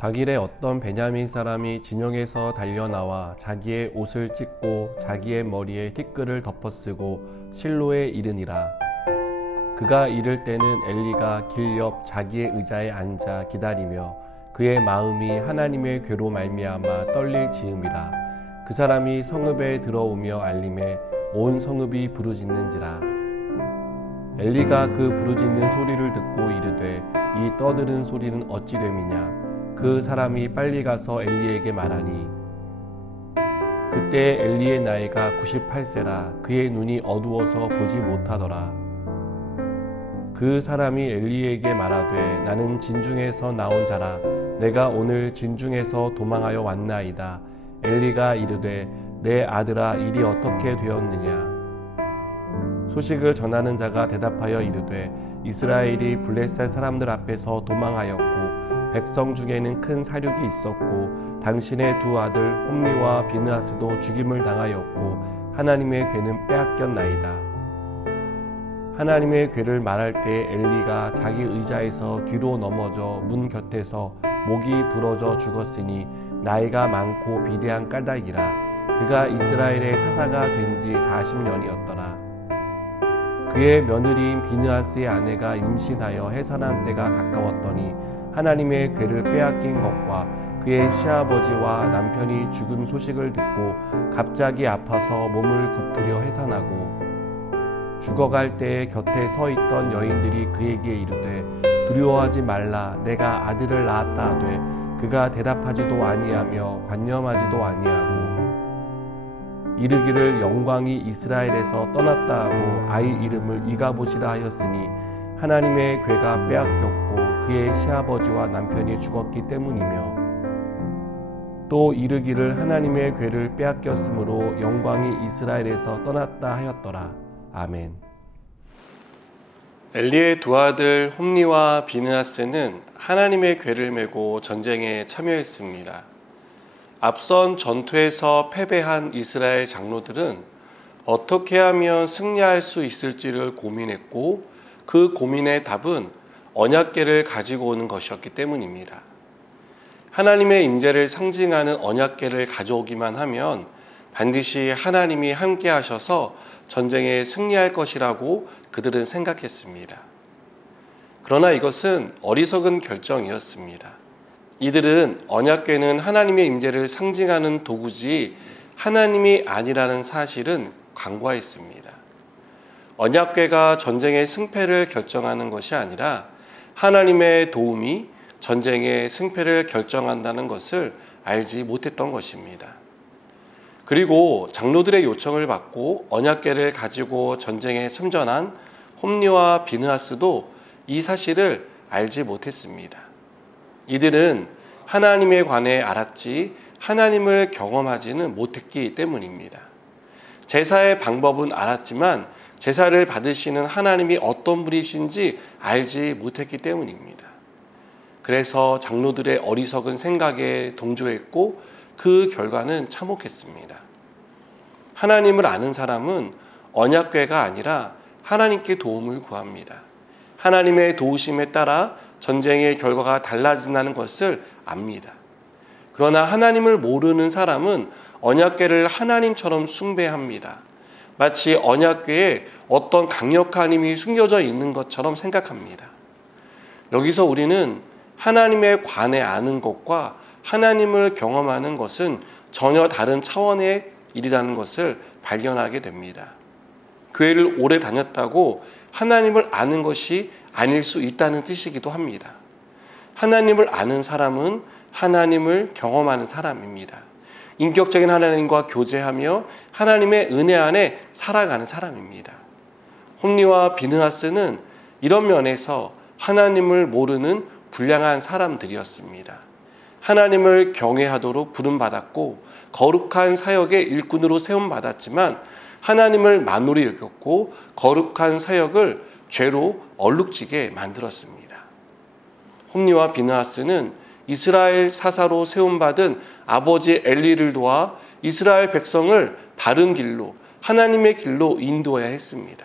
당일에 어떤 베냐민 사람이 진영에서 달려나와 자기의 옷을 찢고 자기의 머리에 티끌을 덮어쓰고 실로에 이르니라. 그가 이를 때는 엘리가 길 옆 자기의 의자에 앉아 기다리며 그의 마음이 하나님의 괴로 말미암아 떨릴 즈음이라. 그 사람이 성읍에 들어오며 알림에 온 성읍이 부르짖는지라. 엘리가 그 부르짖는 소리를 듣고 이르되 이 떠드는 소리는 어찌 됨이냐. 그 사람이 빨리 가서 엘리에게 말하니 그때 엘리의 나이가 98세라. 그의 눈이 어두워서 보지 못하더라. 그 사람이 엘리에게 말하되 나는 진중에서 나온 자라. 내가 오늘 진중에서 도망하여 왔나이다. 엘리가 이르되 내 아들아 일이 어떻게 되었느냐. 소식을 전하는 자가 대답하여 이르되 이스라엘이 블레셋 사람들 앞에서 도망하였고 백성 중에는 큰 사륙이 있었고 당신의 두 아들 홈리와 비느하스도 죽임을 당하였고 하나님의 괴는 빼앗겼나이다. 하나님의 괴를 말할 때 엘리가 자기 의자에서 뒤로 넘어져 문 곁에서 목이 부러져 죽었으니 나이가 많고 비대한 까닭이라. 그가 이스라엘의 사사가 된 지 40년이었더라. 그의 며느리인 비느하스의 아내가 임신하여 해산한 때가 가까웠더니 하나님의 괴를 빼앗긴 것과 그의 시아버지와 남편이 죽은 소식을 듣고 갑자기 아파서 몸을 굽으려 해산하고 죽어갈 때에 곁에 서 있던 여인들이 그에게 이르되 두려워하지 말라. 내가 아들을 낳았다 하되 그가 대답하지도 아니하며 관념하지도 아니하고 이르기를 영광이 이스라엘에서 떠났다 하고 아이 이름을 이가봇이라 하였으니 하나님의 괴가 빼앗겼고 그의 시아버지와 남편이 죽었기 때문이며 또 이르기를 하나님의 괴를 빼앗겼으므로 영광이 이스라엘에서 떠났다 하였더라. 아멘. 엘리의 두 아들 홈리와 비느하스는 하나님의 괴를 메고 전쟁에 참여했습니다. 앞선 전투에서 패배한 이스라엘 장로들은 어떻게 하면 승리할 수 있을지를 고민했고 그 고민의 답은 언약궤를 가지고 오는 것이었기 때문입니다. 하나님의 임재를 상징하는 언약궤를 가져오기만 하면 반드시 하나님이 함께 하셔서 전쟁에 승리할 것이라고 그들은 생각했습니다. 그러나 이것은 어리석은 결정이었습니다. 이들은 언약궤는 하나님의 임재를 상징하는 도구지 하나님이 아니라는 사실은 간과했습니다. 언약궤가 전쟁의 승패를 결정하는 것이 아니라 하나님의 도움이 전쟁의 승패를 결정한다는 것을 알지 못했던 것입니다. 그리고 장로들의 요청을 받고 언약궤를 가지고 전쟁에 참전한 홈리와 비느하스도 이 사실을 알지 못했습니다. 이들은 하나님에 관해 알았지 하나님을 경험하지는 못했기 때문입니다. 제사의 방법은 알았지만 제사를 받으시는 하나님이 어떤 분이신지 알지 못했기 때문입니다. 그래서 장로들의 어리석은 생각에 동조했고 그 결과는 참혹했습니다. 하나님을 아는 사람은 언약궤가 아니라 하나님께 도움을 구합니다. 하나님의 도우심에 따라 전쟁의 결과가 달라진다는 것을 압니다. 그러나 하나님을 모르는 사람은 언약궤를 하나님처럼 숭배합니다. 마치 언약궤에 어떤 강력한 힘이 숨겨져 있는 것처럼 생각합니다. 여기서 우리는 하나님에 관해 아는 것과 하나님을 경험하는 것은 전혀 다른 차원의 일이라는 것을 발견하게 됩니다. 교회를 오래 다녔다고 하나님을 아는 것이 아닐 수 있다는 뜻이기도 합니다. 하나님을 아는 사람은 하나님을 경험하는 사람입니다. 인격적인 하나님과 교제하며 하나님의 은혜 안에 살아가는 사람입니다. 홈리와 비느하스는 이런 면에서 하나님을 모르는 불량한 사람들이었습니다. 하나님을 경외하도록 부름받았고 거룩한 사역의 일꾼으로 세움받았지만 하나님을 만홀히 여겼고 거룩한 사역을 죄로 얼룩지게 만들었습니다. 홈리와 비느하스는 이스라엘 사사로 세움받은 아버지 엘리를 도와 이스라엘 백성을 바른 길로 하나님의 길로 인도해야 했습니다.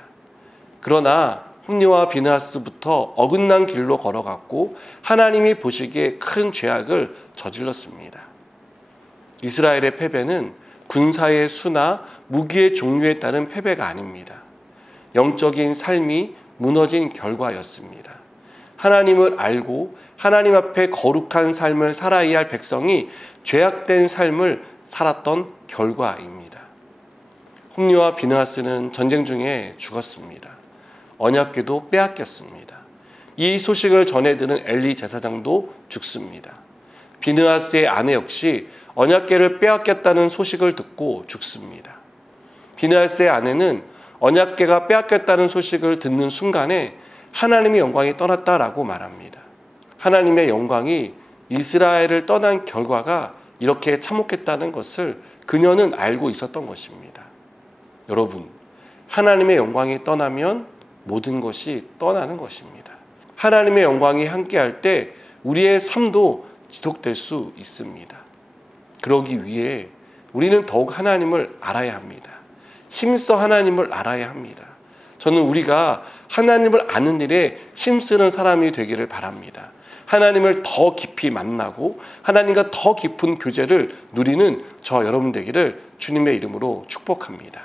그러나 홈리와 비느하스부터 어긋난 길로 걸어갔고 하나님이 보시기에 큰 죄악을 저질렀습니다. 이스라엘의 패배는 군사의 수나 무기의 종류에 따른 패배가 아닙니다. 영적인 삶이 무너진 결과였습니다. 하나님을 알고 하나님 앞에 거룩한 삶을 살아야 할 백성이 죄악된 삶을 살았던 결과입니다. 홈리와 비느하스는 전쟁 중에 죽었습니다. 언약궤도 빼앗겼습니다. 이 소식을 전해 들은 엘리 제사장도 죽습니다. 비느하스의 아내 역시 언약궤를 빼앗겼다는 소식을 듣고 죽습니다. 비느하스의 아내는 언약궤가 빼앗겼다는 소식을 듣는 순간에 하나님의 영광이 떠났다라고 말합니다. 하나님의 영광이 이스라엘을 떠난 결과가 이렇게 참혹했다는 것을 그녀는 알고 있었던 것입니다. 여러분, 하나님의 영광이 떠나면 모든 것이 떠나는 것입니다. 하나님의 영광이 함께할 때 우리의 삶도 지속될 수 있습니다. 그러기 위해 우리는 더욱 하나님을 알아야 합니다. 힘써 하나님을 알아야 합니다. 저는 우리가 하나님을 아는 일에 힘쓰는 사람이 되기를 바랍니다. 하나님을 더 깊이 만나고 하나님과 더 깊은 교제를 누리는 저 여러분 되기를 주님의 이름으로 축복합니다.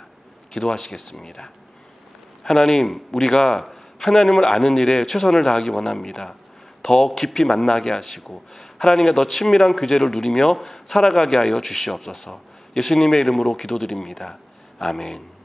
기도하시겠습니다. 하나님, 우리가 하나님을 아는 일에 최선을 다하기 원합니다. 더 깊이 만나게 하시고 하나님과 더 친밀한 교제를 누리며 살아가게 하여 주시옵소서. 예수님의 이름으로 기도드립니다. 아멘.